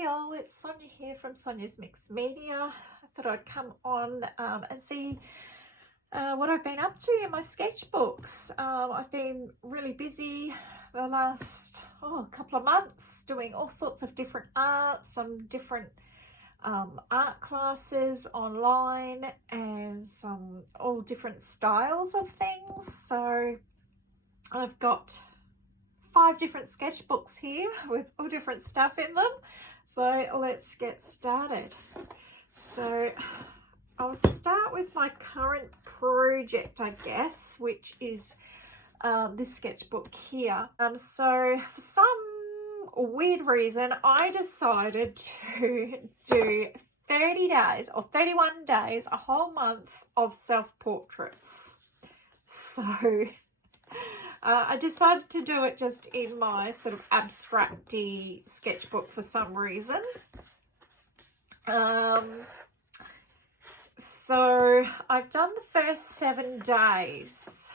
Hey all, it's Sonia here from Sonia's Mixed Media. I thought I'd come on and see what I've been up to in my sketchbooks. I've been really busy the last couple of months doing all sorts of different art, some different art classes online, and some all different styles of things. So I've got 5 different sketchbooks here with all different stuff in them. So let's get started. So I'll start with my current project, I guess, which is this sketchbook here. So for some weird reason, I decided to do 30 days or 31 days, a whole month of self-portraits. So I decided to do it just in my sort of abstract-y sketchbook for some reason. So I've done the first 7 days.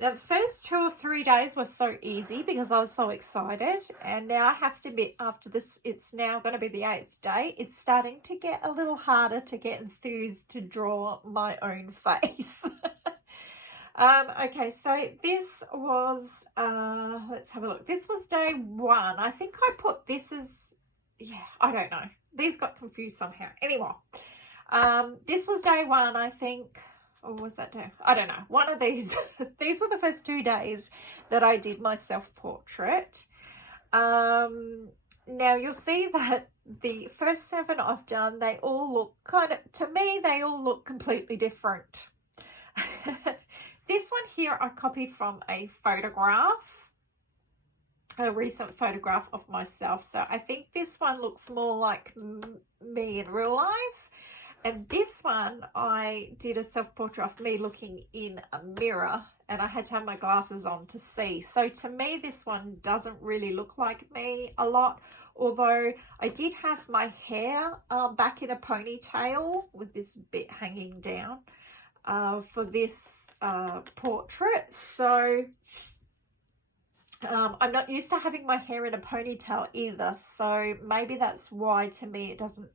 Now the first 2 or 3 days were so easy because I was so excited, and now I have to admit, after this, it's now going to be the 8th day, it's starting to get a little harder to get enthused to draw my own face. Okay, so this was, let's have a look. This was day 1. I think I put this as, I don't know. These got confused somehow. Anyway, this was day 1, I think. Or was that day? I don't know. One of these. These were the first 2 days that I did my self-portrait. Now, you'll see that the first 7 I've done, they all look to me, they all look completely different. This one here I copied from a photograph, a recent photograph of myself. So I think this one looks more like me in real life. And this one, I did a self-portrait of me looking in a mirror, and I had to have my glasses on to see. So to me, this one doesn't really look like me a lot, although I did have my hair back in a ponytail with this bit hanging down for this portrait. So I'm not used to having my hair in a ponytail either, so maybe that's why to me it doesn't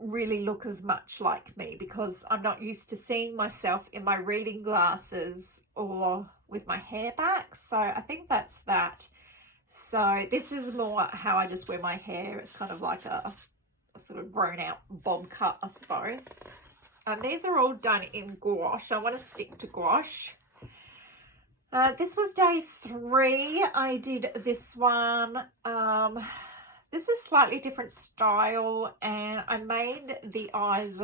really look as much like me, because I'm not used to seeing myself in my reading glasses or with my hair back. So I think that's that. So this is more how I just wear my hair. It's kind of like a sort of grown out bob cut, I suppose. And these are all done in gouache. I want to stick to gouache. This was day 3. I did this one. This is slightly different style, and I made the eyes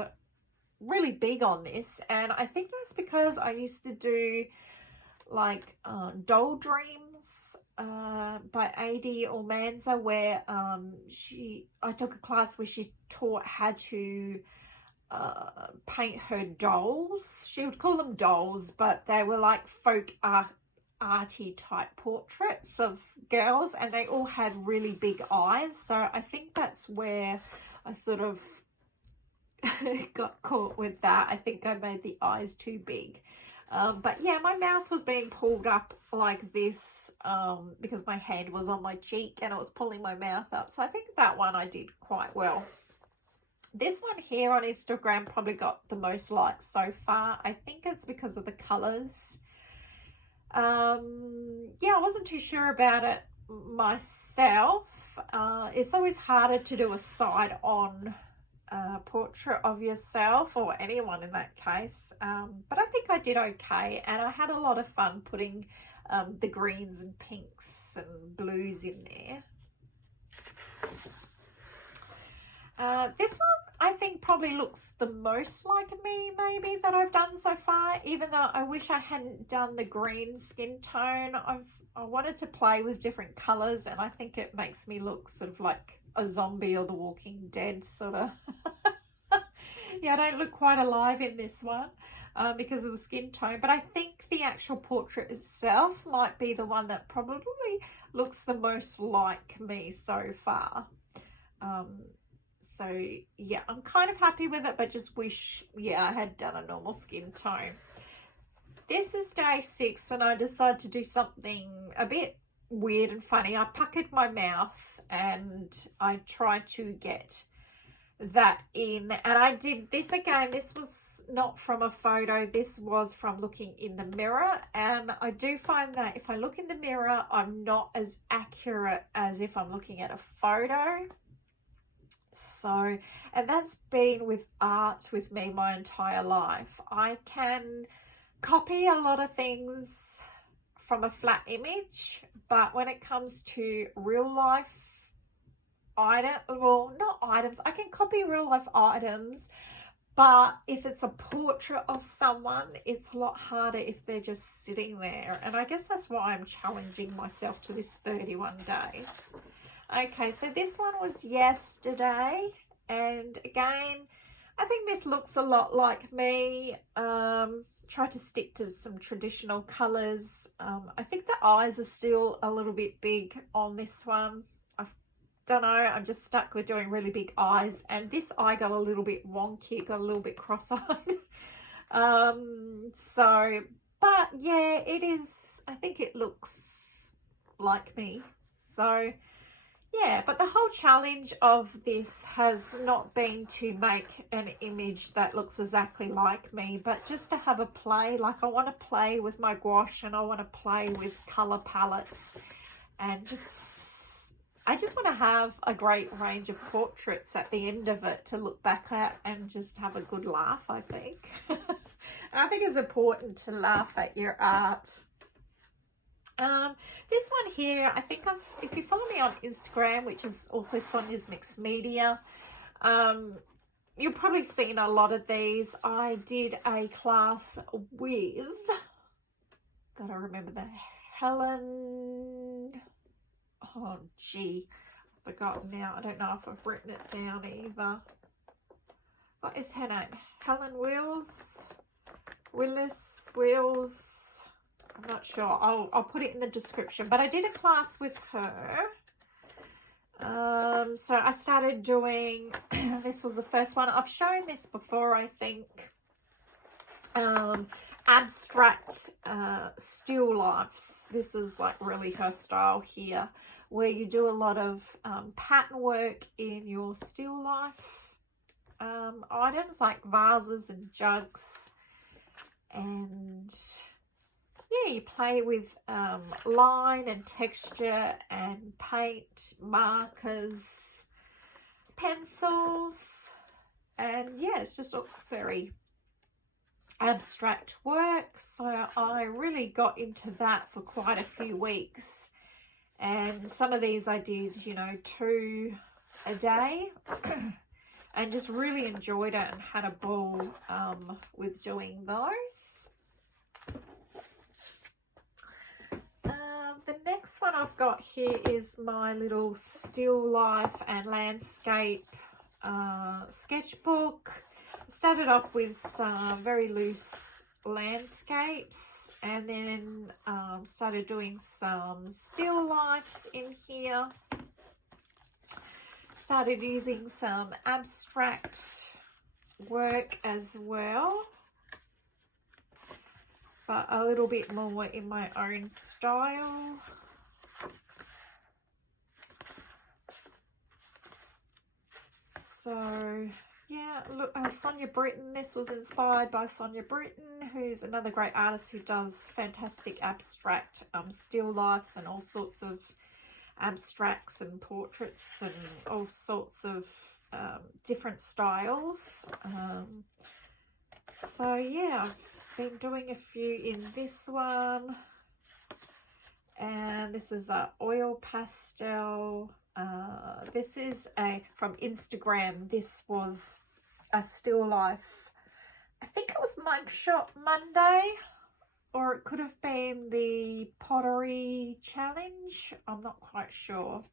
really big on this. And I think that's because I used to do like Doll Dreams by Almanza, where I took a class where she taught how to paint her dolls. She would call them dolls, but they were like folk arty type portraits of girls, and they all had really big eyes. So I think that's where I sort of got caught with that. I think I made the eyes too big. But yeah, my mouth was being pulled up like this because my head was on my cheek and it was pulling my mouth up. So I think that one I did quite well. This one here on Instagram probably got the most likes so far. I think it's because of the colours. Yeah, I wasn't too sure about it myself. It's always harder to do a side-on portrait of yourself, or anyone in that case. But I think I did okay, and I had a lot of fun putting the greens and pinks and blues in there. This one I think probably looks the most like me, maybe, that I've done so far, even though I wish I hadn't done the green skin tone. I wanted to play with different colours, and I think it makes me look sort of like a zombie or The Walking Dead sort of. Yeah, I don't look quite alive in this one because of the skin tone, but I think the actual portrait itself might be the one that probably looks the most like me so far. So yeah, I'm kind of happy with it, but just wish, I had done a normal skin tone. This is day 6, and I decided to do something a bit weird and funny. I puckered my mouth and I tried to get that in, and I did this again. This was not from a photo, this was from looking in the mirror, and I do find that if I look in the mirror, I'm not as accurate as if I'm looking at a photo. So, and that's been with art with me my entire life. I can copy a lot of things from a flat image, but when it comes to real life item, well, not items, I can copy real life items, but if it's a portrait of someone, it's a lot harder if they're just sitting there. And I guess that's why I'm challenging myself to this 31 days. Okay, so this one was yesterday, and again, I think this looks a lot like me. Try to stick to some traditional colours. I think the eyes are still a little bit big on this one. I don't know, I'm just stuck with doing really big eyes, and this eye got a little bit wonky, got a little bit cross-eyed. So, but yeah, it is, I think it looks like me. So yeah, but the whole challenge of this has not been to make an image that looks exactly like me, but just to have a play. Like, I want to play with my gouache, and I want to play with colour palettes, and I just want to have a great range of portraits at the end of it to look back at and just have a good laugh, I think. And I think it's important to laugh at your art. This one here, I think if you follow me on Instagram, which is also Sonia's Mixed Media, you've probably seen a lot of these. I did a class with, gotta remember the Helen, oh gee, I've forgotten now. I don't know if I've written it down either. What is her name? Helen Wells Wills. I'm not sure. I'll put it in the description. But I did a class with her. So I started doing, this was the first one. I've shown this before, I think. Abstract still lifes. This is like really her style here, where you do a lot of pattern work in your still life items, like vases and jugs, and yeah, you play with line and texture and paint, markers, pencils, and yeah, it's just a very abstract work. So I really got into that for quite a few weeks, and some of these I did, you know, 2 a day and just really enjoyed it and had a ball with doing those. The next one I've got here is my little still life and landscape sketchbook. I started off with some very loose landscapes, and then started doing some still lifes in here. Started using some abstract work as well, but a little bit more in my own style. So yeah, look, Sonia Britton. This was inspired by Sonia Britton, who's another great artist who does fantastic abstract still lifes and all sorts of abstracts and portraits and all sorts of different styles. So yeah, I've been doing a few in this one, and this is a oil pastel. This is from Instagram. This was a still life, I think it was Mugshot Monday, or it could have been the pottery challenge, I'm not quite sure,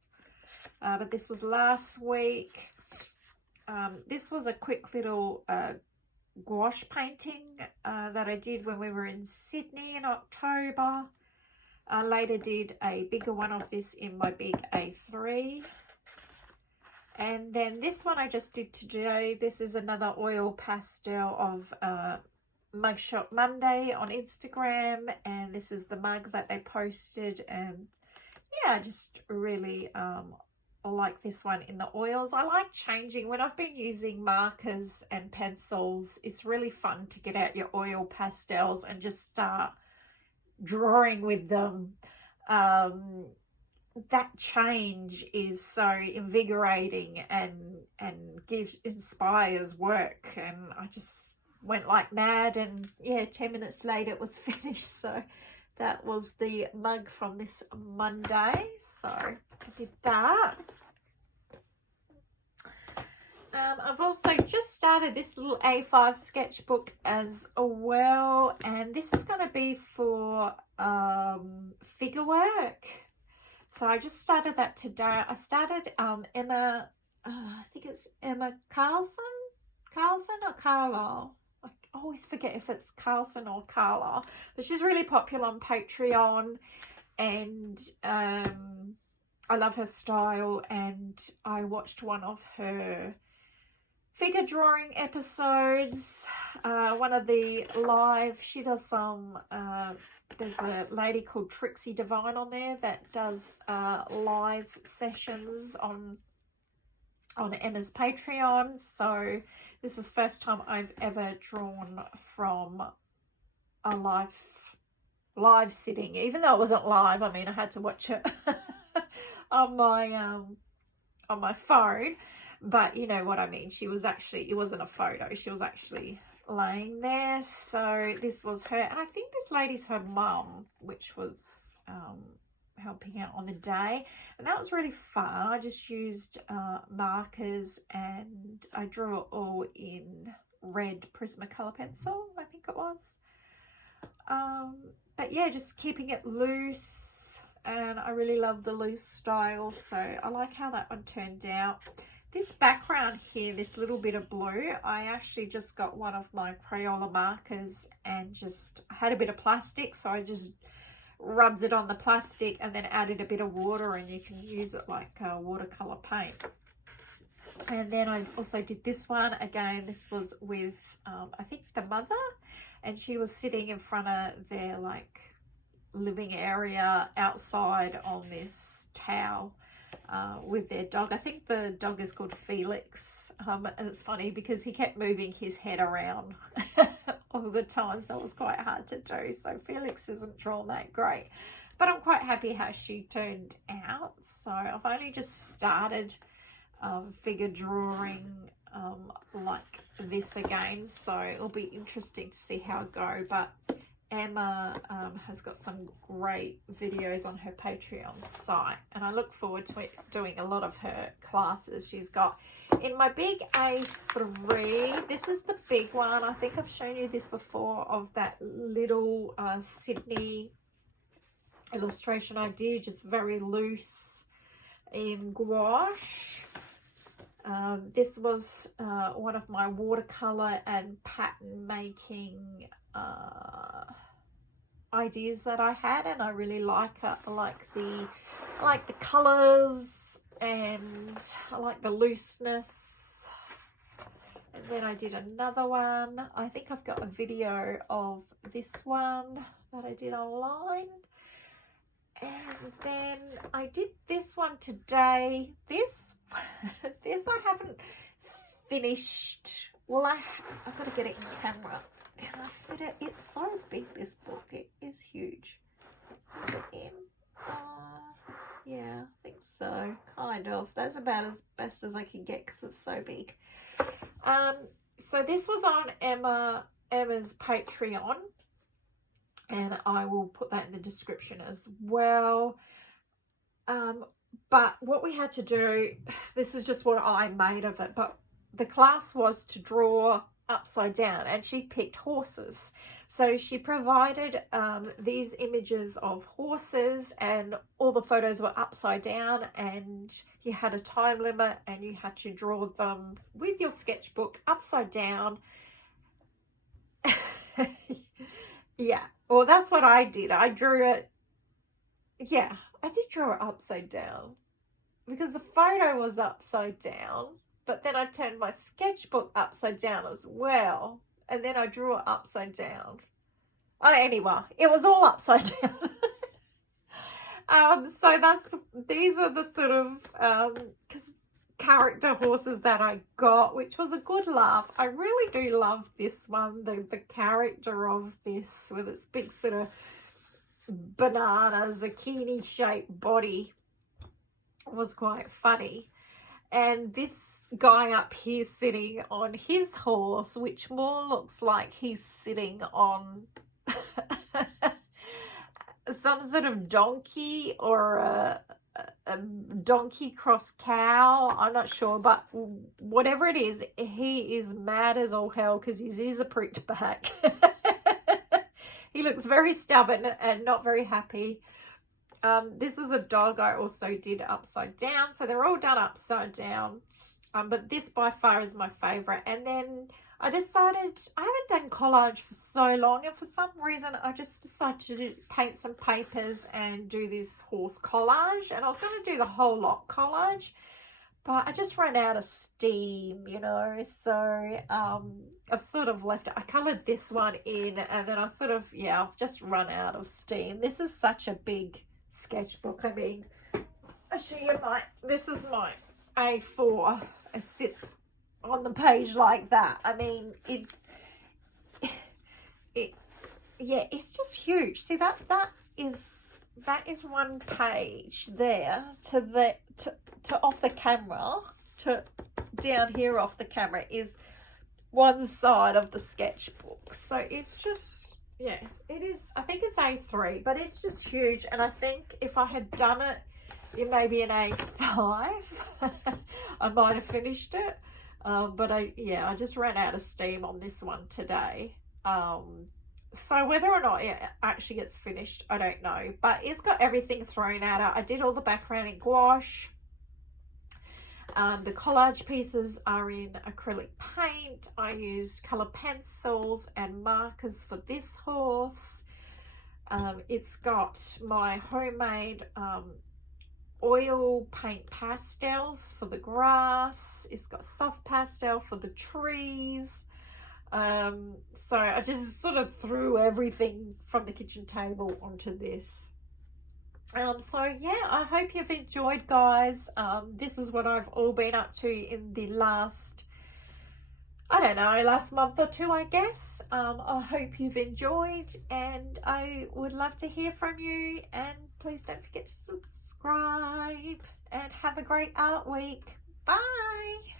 but this was last week. This was a quick little gouache painting that I did when we were in Sydney in October. I later did a bigger one of this in my big A3. And then this one I just did today. This is another oil pastel of Mugshot Monday on Instagram. And this is the mug that they posted. And yeah, I just really like this one in the oils. I like changing when I've been using markers and pencils. It's really fun to get out your oil pastels and just start drawing with them. That change is so invigorating and inspires work, and I just went like mad, and yeah, 10 minutes later it was finished. So that was the mug from this Monday, so I did that. I've also just started this little A5 sketchbook as well, and this is going to be for figure work. So I just started that today. I started Emma, I think it's Emma Carlson or Carlisle. I always forget if it's Carlson or Carlisle, but she's really popular on Patreon, and I love her style, and I watched one of her figure drawing episodes, one of the live, she does some, there's a lady called Trixie Divine on there that does live sessions on Emma's Patreon. So this is the first time I've ever drawn from a live sitting, even though it wasn't live. I mean, I had to watch it on my phone. But you know what I mean. She was actually, it wasn't a photo. She was actually laying there. So this was her. And I think this lady's her mum, which was helping out on the day. And that was really fun. I just used markers, and I drew it all in red Prismacolor pencil, I think it was. But yeah, just keeping it loose. And I really love the loose style. So I like how that one turned out. This background here, this little bit of blue, I actually just got one of my Crayola markers and just had a bit of plastic, so I just rubbed it on the plastic and then added a bit of water, and you can use it like watercolor paint. And then I also did this one again. This was with I think the mother, and she was sitting in front of their like living area outside on this towel with their dog. I think the dog is called Felix, and it's funny because he kept moving his head around all the time, so it was quite hard to do. So Felix isn't drawn that great, but I'm quite happy how she turned out. So I've only just started figure drawing like this again, so it'll be interesting to see how it go. But Emma has got some great videos on her Patreon site, and I look forward to doing a lot of her classes. She's got in my big A3, this is the big one. I think I've shown you this before, of that little Sydney illustration I did, just very loose in gouache. This was one of my watercolor and pattern making ideas that I had, and I really like it. I like the colors, and I like the looseness. And then I did another one. I think I've got a video of this one that I did online. And then I did this one today. This I haven't finished. Well, I've got to get it in camera. Can I fit it? It's so big, this book. It is huge. Is it in? Yeah, I think so. Kind of. That's about as best as I can get because it's so big. So this was on Emma's Patreon, and I will put that in the description as well. But what we had to do, this is just what I made of it, but the class was to draw upside down, and she picked horses. So she provided these images of horses, and all the photos were upside down, and you had a time limit, and you had to draw them with your sketchbook upside down. Yeah, well, that's what I did. I drew it. Yeah, I did draw it upside down because the photo was upside down. But then I turned my sketchbook upside down as well. And then I drew it upside down. Oh, anyway, it was all upside down. So these are the sort of character horses that I got, which was a good laugh. I really do love this one, the character of this with its big sort of banana zucchini shaped body was quite funny. And this guy up here sitting on his horse, which more looks like he's sitting on some sort of donkey or a donkey cross cow, I'm not sure, but whatever it is, he is mad as all hell because his ears are pricked back. He looks very stubborn and not very happy. This is a dog I also did upside down, so they're all done upside down, but this by far is my favorite. And then I decided, I haven't done collage for so long, and for some reason I just decided to paint some papers and do this horse collage, and I was going to do the whole lot collage, but I just ran out of steam, you know, so I've sort of left it. I coloured this one in, and then I sort of, yeah, I've just run out of steam. This is such a big sketchbook. I mean, I'll show you this is my A4. It sits on the page like that. I mean, yeah, it's just huge. See, that is one page there to off the camera, to down here off the camera is one side of the sketchbook. So it's just, yeah, it is, I think it's A3, but it's just huge. And I think if I had done it in maybe an A5, I might have finished it. But I just ran out of steam on this one today. So whether or not it actually gets finished, I don't know. But it's got everything thrown at it. I did all the background in gouache. The collage pieces are in acrylic paint. I used colour pencils and markers for this horse. It's got my homemade oil paint pastels for the grass. It's got soft pastel for the trees. So I just sort of threw everything from the kitchen table onto this. So yeah, I hope you've enjoyed, guys. This is what I've all been up to in the last, I don't know, last month or two, I guess. I hope you've enjoyed, and I would love to hear from you, and please don't forget to subscribe, and have a great art week. Bye.